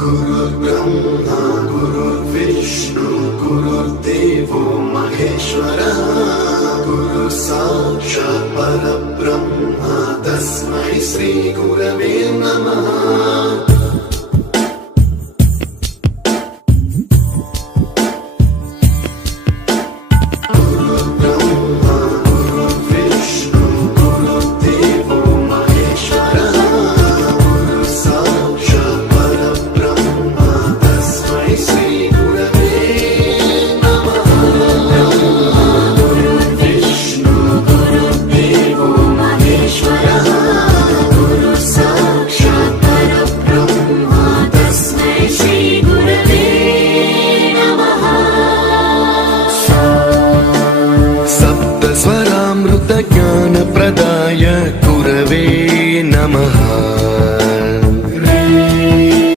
गुरुर्ब्रह्मा गुरुर्विष्णु गुरुर्देवो महेश्वरः गुरुः साक्षात् परब्रह्म तस्मै श्री गुरवे नमः।